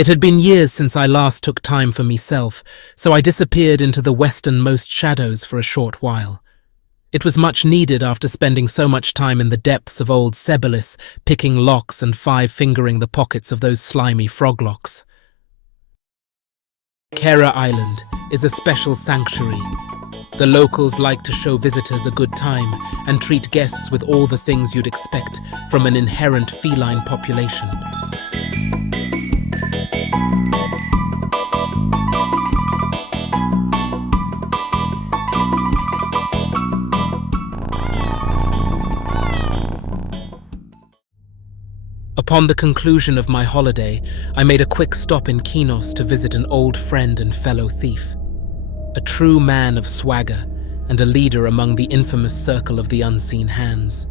It had been years since I last took time for myself, so I disappeared into the westernmost shadows for a short while. It was much needed after spending so much time in the depths of old Sebelis, picking locks and five-fingering the pockets of those slimy froglocks. Kerra Island is a special sanctuary. The locals like to show visitors a good time and treat guests with all the things you'd expect from an inherent feline population. Upon the conclusion of my holiday, I made a quick stop in Qeynos to visit an old friend and fellow thief. A true man of swagger and a leader among the infamous circle of the unseen hands.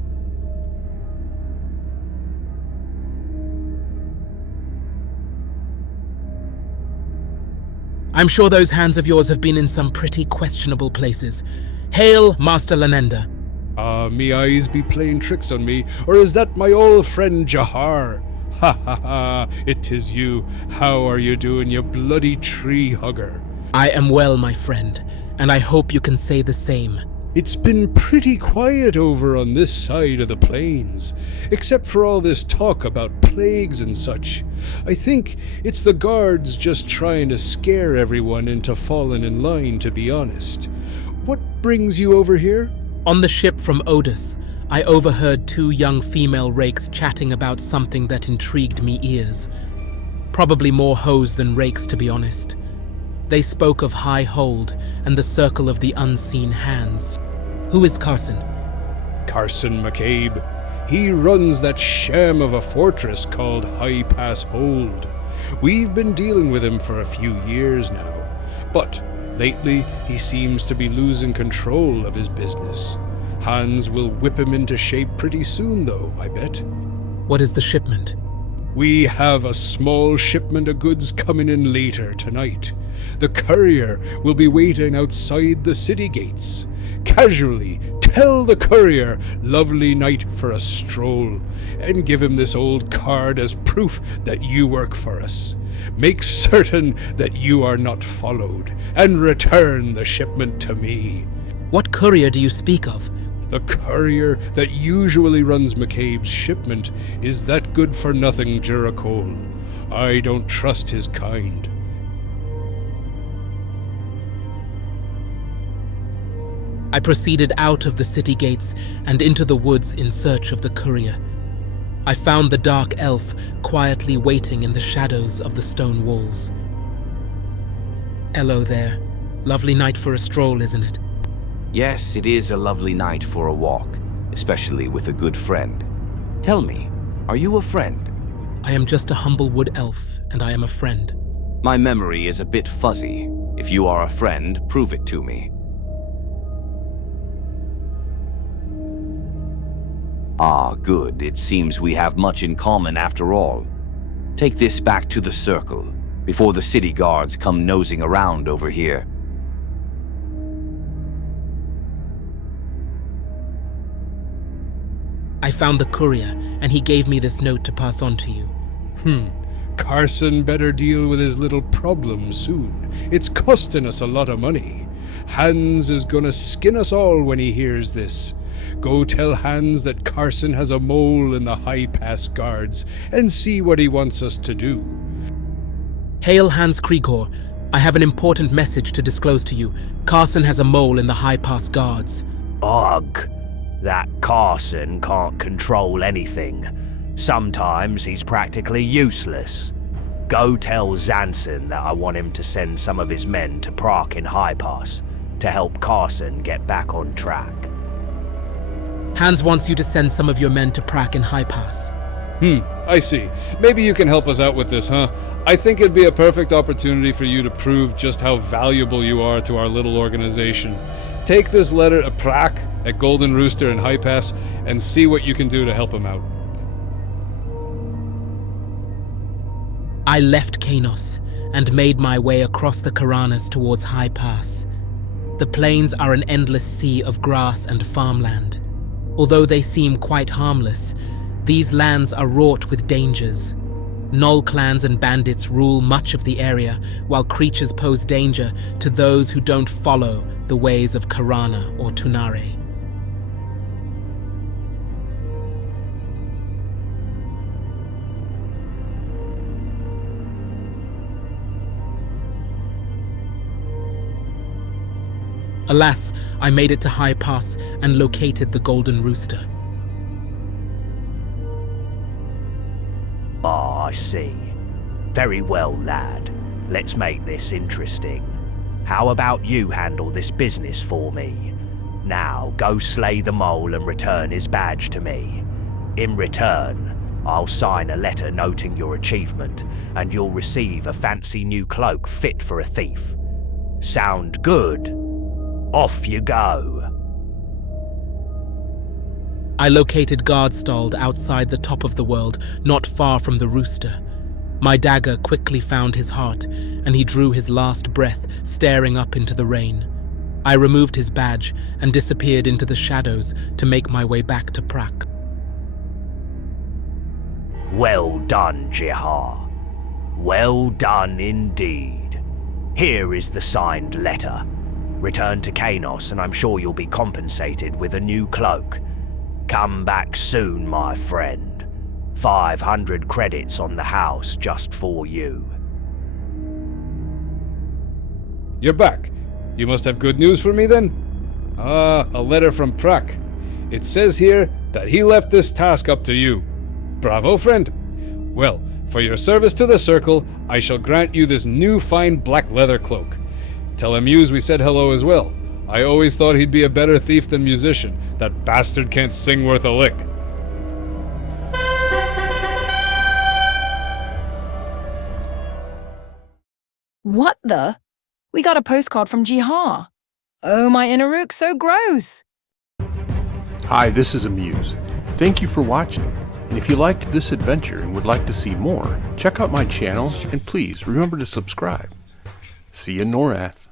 I'm sure those hands of yours have been in some pretty questionable places. Hail, Master Lanenda. Me eyes be playing tricks on me, or is that my old friend Jihar? Ha ha ha, it is you. How are you doing, you bloody tree hugger? I am well, my friend, and I hope you can say the same. It's been pretty quiet over on this side of the plains, except for all this talk about plagues and such. I think it's the guards just trying to scare everyone into falling in line, to be honest. What brings you over here? On the ship from Odus, I overheard two young female rakes chatting about something that intrigued me ears. Probably more hoes than rakes, to be honest. They spoke of High Hold and the circle of the unseen hands. Who is Carson? Carson McCabe. He runs that sham of a fortress called Highpass Hold. We've been dealing with him for a few years now, but lately he seems to be losing control of his business. Hans will whip him into shape pretty soon, though, I bet. What is the shipment? We have a small shipment of goods coming in later tonight. The courier will be waiting outside the city gates. Casually tell the courier, lovely night for a stroll, and give him this old card as proof that you work for us. Make certain that you are not followed, and return the shipment to me. What courier do you speak of? The courier that usually runs McCabe's shipment is that good-for-nothing Juracole. I don't trust his kind. I proceeded out of the city gates and into the woods in search of the courier. I found the dark elf quietly waiting in the shadows of the stone walls. Hello there. Lovely night for a stroll, isn't it? Yes, it is a lovely night for a walk, especially with a good friend. Tell me, are you a friend? I am just a humble wood elf, and I am a friend. My memory is a bit fuzzy. If you are a friend, prove it to me. Ah, good. It seems we have much in common after all. Take this back to the circle, before the city guards come nosing around over here. I found the courier, and he gave me this note to pass on to you. Carson better deal with his little problem soon. It's costing us a lot of money. Hans is gonna skin us all when he hears this. Go tell Hans that Carson has a mole in the Highpass guards, and see what he wants us to do. Hail, Hans Kriegor. I have an important message to disclose to you. Carson has a mole in the Highpass guards. Ugh. That Carson can't control anything. Sometimes he's practically useless. Go tell Zanson that I want him to send some of his men to Prague in Highpass to help Carson get back on track. Hans wants you to send some of your men to Prague in Highpass. I see. Maybe you can help us out with this, huh? I think it'd be a perfect opportunity for you to prove just how valuable you are to our little organization. Take this letter to Prague at Golden Rooster and Highpass and see what you can do to help him out. I left Qeynos and made my way across the Karanas towards Highpass. The plains are an endless sea of grass and farmland. Although they seem quite harmless, these lands are wrought with dangers. Gnoll clans and bandits rule much of the area, while creatures pose danger to those who don't follow the ways of Karana or Tunare. Alas, I made it to Highpass and located the Golden Rooster. Ah, I see. Very well, lad. Let's make this interesting. How about you handle this business for me? Now, go slay the mole and return his badge to me. In return, I'll sign a letter noting your achievement, and you'll receive a fancy new cloak fit for a thief. Sound good? Off you go. I located Guardstald outside the top of the world, not far from the rooster. My dagger quickly found his heart, and he drew his last breath, staring up into the rain. I removed his badge and disappeared into the shadows to make my way back to Prak. Well done, Jihar. Well done indeed. Here is the signed letter. Return to Qeynos and I'm sure you'll be compensated with a new cloak. Come back soon, my friend. 500 credits on the house just for you. You're back. You must have good news for me then? Ah, a letter from Prak. It says here that he left this task up to you. Bravo, friend. Well, for your service to the Circle, I shall grant you this new fine black leather cloak. Tell him Muse we said hello as well. I always thought he'd be a better thief than musician. That bastard can't sing worth a lick. What the? We got a postcard from Jihar. Oh, my inner rook, so gross. Hi, this is Amuse. Thank you for watching. And if you liked this adventure and would like to see more, check out my channel and please remember to subscribe. See you in Norath.